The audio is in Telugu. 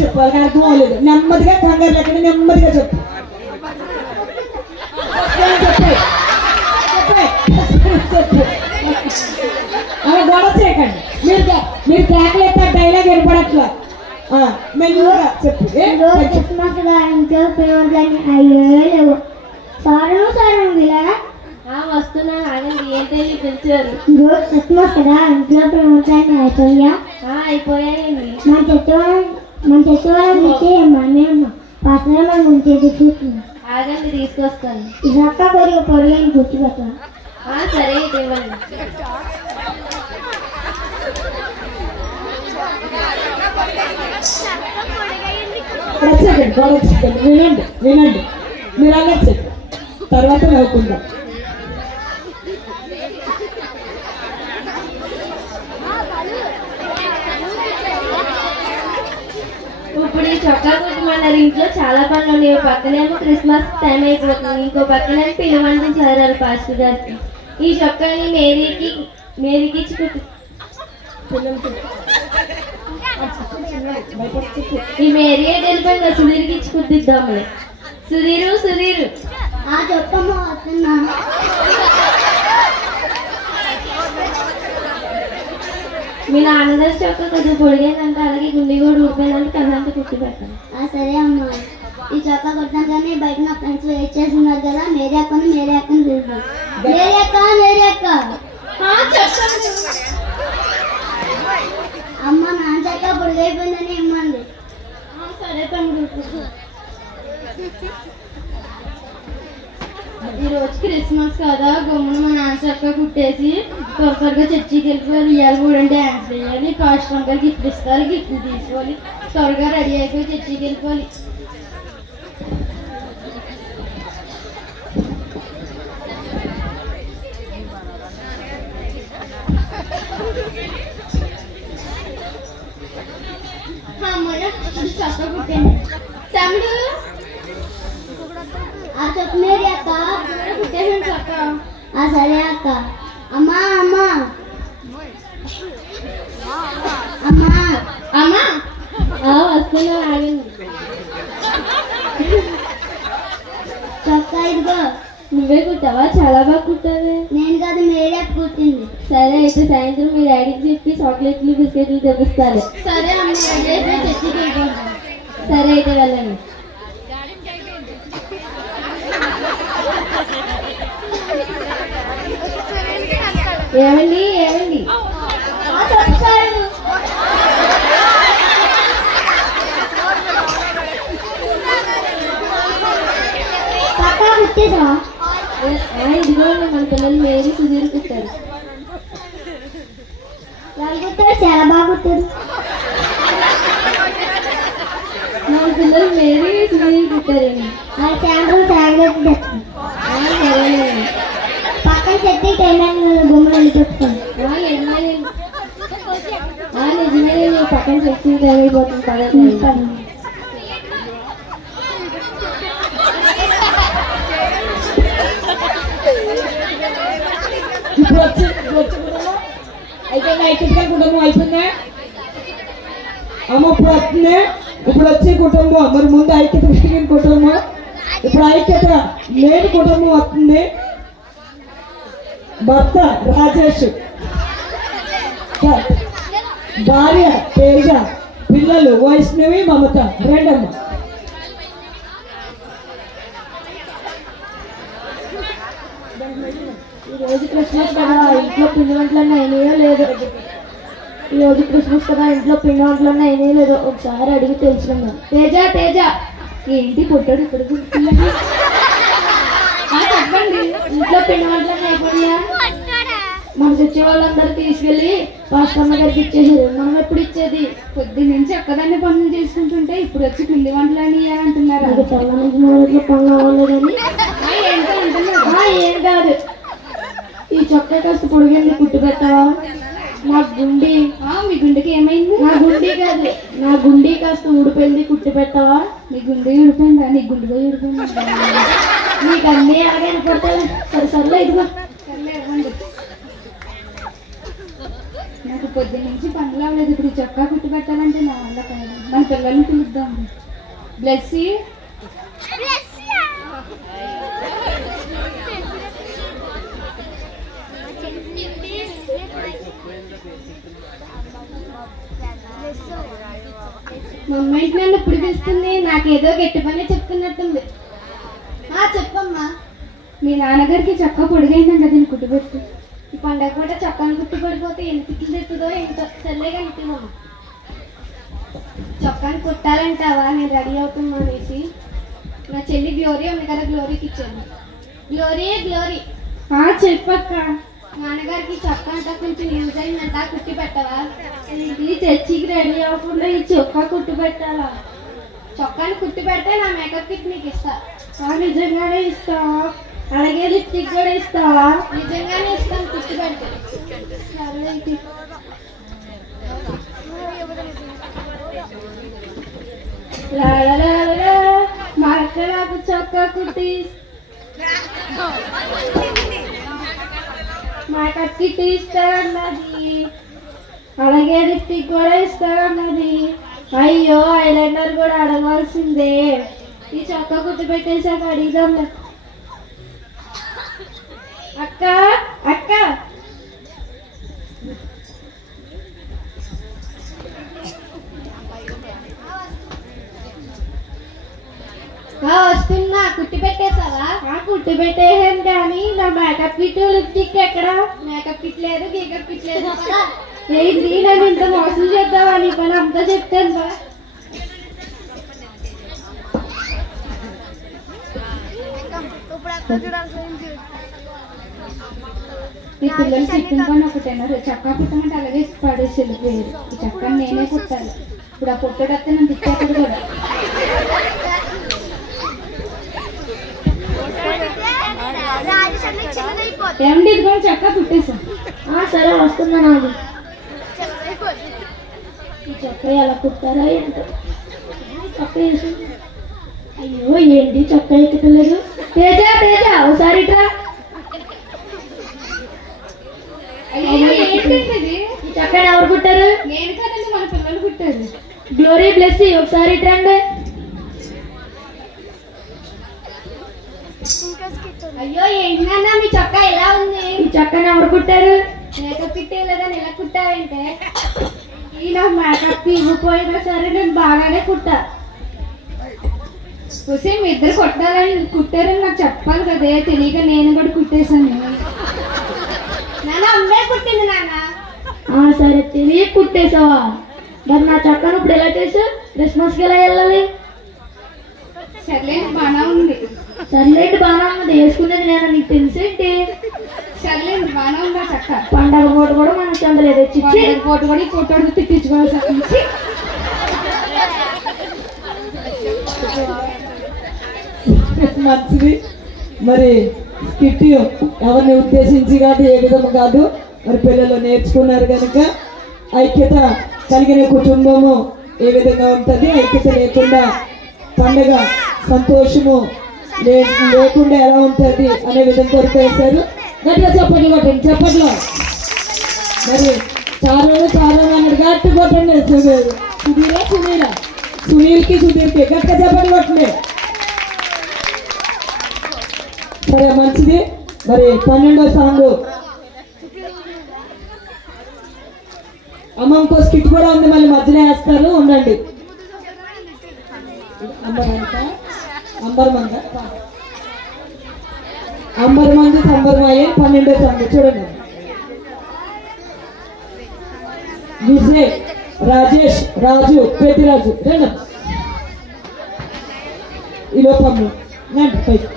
చెప్పాలి నాకు అర్థం అవ్వలేదు. నెమ్మదిగా కంగారు లేకుండా నెమ్మదిగా చెప్పు. గొడవ చేయకండి. మీరు కేకలేస్తే డైలాగ్ ఏర్పడట్లా. మెల్లగా చెప్పు. క్రిస్మస్ ఇంట్లో పిల్లలని అయ్యో లేవు సారం సారం ఇలా వస్తున్నా ఆగండి. ఏంటి పిలిచారు? క్రిస్మస్ కదా ఇంట్లో పిల్లలని అయిపోయాయండి. మన చెట్టు వాళ్ళని ఇచ్చి మేము పసర మనం ఉంచేది కూర్చున్నాం. ఆగండి తీసుకొస్తాను. ఇదక్క కొద్దిగా పొడిగని కూర్చోబెట్టా. సరే అయితే ఇవ్వండి. వినండి వినండి, మీరు అలా చెప్పు, తర్వాత నవ్వుకుందాం. ఇప్పుడు ఈ చొక్కా కుట్టమన్నారు. ఇంట్లో చాలా పనులు ఉన్నాయి. పక్కనేమో క్రిస్మస్ టైం అయిపోతుంది, ఇంకో పక్కనే పిల్లవంటి చేరాలి పాస్టర్ గారికి. ఈ చొక్కాని మేరీకి ఇచ్చి కుట్టి ఈ మేరీ వెళ్ళిపోయింది. సుధీర్కి ఇచ్చి కుట్టిద్దాము. సుధీరు చెప్పమ్మా వస్తున్నా. మీ నాన్నగారి చొక్కా కొంచెం పొడిగైందంటే అలాగే గుండె కూడా ఊడిపోయిందంటే కదంతా కుట్టి పెట్టండి. సరే అమ్మా. ఈ చొక్కా కొట్టాను కానీ బయట నా ఫ్రెండ్స్ వెయిట్ చేస్తున్నారు కదా. మేరీ అక్కని పిలుస్తాను. మేరీ అక్క అమ్మ నాన్న చొక్కా పొడిగైపోయిందని ఇమ్మండి. సరే తమ్ముడు. ఈరోజు క్రిస్మస్ కదా, గమ్మున మా నాన్న చొక్కా కుట్టేసి త్వరగా చర్చికి వెళ్ళిపోవాలి. ఇవాళ కూడా డ్యాన్స్ వేయాలి. పాస్టర్ గారు గిఫ్ట్ ఇస్తారు, గిఫ్ట్ తీసుకోవాలి. త్వరగా రెడీ అయిపోయి చర్చికి వెళ్ళిపోవాలి. చొక్కా కుట్టండి తమ్ముడు. చెప్పు మేరీ అక్క. కుట్టేసాను చొక్కా. సరే అక్క. అమ్మా అమ్మా అమ్మా అమ్మా వస్తున్నా ఆగండి. చొక్కా ఇదిగో. నువ్వే కుట్టావా? చాలా బాగా కుట్టావే. నేను కాదు మేరీ అక్క కుట్టింది. సరే అయితే సాయంత్రం మీ డాడీకి చెప్పి చాక్లెట్లు బిస్కెట్లు తెప్పిస్తారు. సరే అమ్మ చర్చికి వెళ్ళిపోతాను. సరే అయితే వెళ్ళండి. ఏమండి ఇదిగో మన పిల్లలు మేరీ సుధీర్ కుట్టారు. చాలా బాగా కుట్టారు. మన పిల్లలు మేరీ సుధీర్ కుట్టారండి. సరేలేండి. పక్కన చెట్టు బొమ్మలు వెళ్ళిపోతాను. నిజమే, పక్కన చెట్టు టైం అయిపోతుంది కదా. అయితే నైతిక కుటుంబం అయిపోయిందా అమ్మ? ఇప్పుడు వచ్చే కుటుంబం మరి ముందు ఐక్యత దృష్టికి కుటుంబం, ఇప్పుడు ఐక్యత లేని కుటుంబం వస్తుంది. భర్త రాజేష్, భార్య తేజ, పిల్లలు వైష్ణవి మమత. రెండమ్మ. ఈరోజు క్రిస్మస్ కదా, ఇంట్లో పిండి వంటలన్నీ అయినాయో లేదో. ఈరోజు క్రిస్మస్ కదా, ఇంట్లో పిండి వంటలన్నీ అయినాయో లేదో ఒకసారి అడిగి తెలుసుకుందాం. తేజ ఏంటి పుట్టాడు ఇప్పుడు? చెప్పండి, ఇంట్లో పిండి వంటలన్నీ అయిపోయాయా? మన చర్చి వాళ్ళందరూ తీసుకెళ్ళి పాస్టమ్మ గారికి ఇచ్చేసారు. మనం ఎప్పుడు ఇచ్చేది? పొద్దు నుంచి ఒక్కదాన్ని పనులు చేసుకుంటుంటే ఇప్పుడు వచ్చి పిండి వంటలు అని అంటున్నారు. పనులు అవ్వలేదని ఏం కాదు. ఈ చొక్కా కాస్త పొడిగింది, కుట్టు పెట్టావా? నా గుండి. మీ గుండెకి ఏమైంది? నా గుండి కాస్త ఊడిపోయింది, కుట్టు పెట్టావా? నీ గుండె ఊడిపోయిందా? నీ గుండె ఊడిపోయిందా? నీకు అన్నీ అలాగే అనుకుంటా. సరే ఇదిగో. నాకు పొద్దున్న నుంచి పనులు అవ్వలేదు. ఇప్పుడు ఈ చొక్కా కుట్టి పెట్టాలంటే నా వల్ల కాదు. మన పిల్లల్ని పిలుద్దాం. బ్లెస్సీ, మా అమ్మ ఇంటి నన్ను ఇప్పుడు పిలుస్తుంది. నాకేదో గట్టి పని చెప్తున్నట్టుంది. చెప్పమ్మా. మీ నాన్నగారికి చొక్కా పొడిగైందంట, దీన్ని కుట్టిపెట్టు. ఈ పండగ కూడా చొక్కాను కుట్టి పడిపోతే ఎన్ని తిట్లు తెస్తుందో ఎంతో చల్లగా అనిపిమా. చొక్కాని కుట్టాలంటావా? నేను రెడీ అవుతున్నా అనేసి నా చెల్లి గ్లోరీ ఉంది కదా, గ్లోరీకి ఇచ్చాను. గ్లోరీ గ్లోరీ చెప్పక్క. నాన్నగారికి చొక్కా అంతా కొంచెం యూజ్ అయిందంట, కుట్టి పెట్టవా? ఇది చర్చికి రెడీ అవ్వకుండా ఈ చొక్కా కుట్టి పెట్టాలా? చొక్కాని కుట్టి పెడితే నా మేకప్ కిట్ నీకు ఇస్తా. నిజంగానే ఇస్తావా? అలాగే లిప్స్టిక్ కూడా ఇస్తావా? నిజంగానే ఇస్తాను, కుట్టి పెడితే. మా అక్క నాకు చొక్కా కుట్టి మేకప్ కిట్ ఇస్తానన్నది, అలాగే లిప్స్టిక్ కూడా ఇస్తానన్నది. అయ్యో ఐలైనర్ కూడా అడగాల్సిందే. ఈ చొక్కా కుట్టి పెట్టేసాక అడిగిదాం. అక్క అక్క వస్తున్నా. కుట్టి పెట్టేసావా? కుట్టి పెట్టేసాను కానీ నా మేకప్ కిట్ లిప్స్టిక్ ఎక్కడ? మేకప్ కిట్ లేదు, గీకప్ కిట్ లేదు. ఏంటి నన్ను ఇంత మోసం చేద్దావా? నీ పని అంతా చెప్తాను. ఈ పిల్లలు చికెన్ పని ఒకటేనా? చక్కా కుట్టమంటే అలాగే పడేసి వెళ్ళిపోయారు. ఈ చక్కాని నేనే కుట్టాలి. ఇప్పుడు ఆ పుట్టడైతే నన్ను తిట్టేప్పుడు కూడా. ఏమండి ఇదిగో చక్కా కుట్టేసా. సరే వస్తున్నా. నాది ఈ చొక్కా ఎలా కుట్టారా ఏంటో. చొక్కా వేసి అయ్యో ఏంటి చొక్కా ఎక్కుతలేదు. తేజ తేజ ఒకసారి ఇట్రా. ఏంటండి ఈ చొక్కాని ఎవరు కుట్టారు? నేను కదండి, మన పిల్లలు కుట్టారు. గ్లోరీ బ్లెస్సీ ఒకసారి ఇట్రండి. అయ్యో ఏంటన్నా మీ చొక్కా ఎలా ఉంది? ఈ చొక్కాని ఎవరు కుట్టారు? మేకప్ కిట్ లేదని ఎలా కుట్టావంటే? ఈ నా మేకప్ ఇవ్వకపోయినా సరే నేను బాగానే కుట్టా. వస్తే మీ ఇద్దరు కుట్టారని నాకు చెప్పాలి కదే. తెలియక నేను కూడా కుట్టేశాను. నాన్న అమ్మే కుట్టింది నాన్న. సరే తెలియ కుట్టేసావా? మరి నా చొక్కాను ఇప్పుడు ఎలా చేసావు? క్రిస్మస్కి ఎలా వెళ్ళాలి? సర్లేండి బాగా ఉంది. సర్లేండి బాగా ఉంది. వేసుకునేది నేను, నీకు తెలిసేంటి? సర్లేండి బాగా ఉందా చక్క? పండగ పూట కూడా మనకు చందలేదు. పోటు కూడా ఈ పొట్టు తిట్టించుకోవాలి. మంచిది. మరి స్కిట్ ఎవరిని ఉద్దేశించి కాదు, ఏ విధము కాదు, మరి పిల్లలు నేర్చుకున్నారు కనుక ఐక్యత కలిగిన కుటుంబము ఏ విధంగా ఉంటుంది, ఐక్యత లేకుండా పండగ సంతోషము లేకుండా ఎలా ఉంటుంది అనే విధంగా కొరకు వేశారు. గట్టిగా చప్పట్లు కొట్టండి, చప్పట్లో. మరి చారు అన్నాడు, గట్టి కొట్టండి. సునీల్కి గట్టిగా చప్పట్లు కొట్టండి. సరే మంచిది. మరి 12వ సాంగ్ అమ్మ ఇంకో స్కిట్ కూడా ఉంది, మళ్ళీ మధ్యలో వేస్తారు, ఉండండి. అంబర్మంది సంబరమయ్యే 12వ సాంగ్ చూడండి. విజయ్, రాజేష్, రాజు, పెద్దిరాజు రెండు ఈ లోపము రండి పైకి.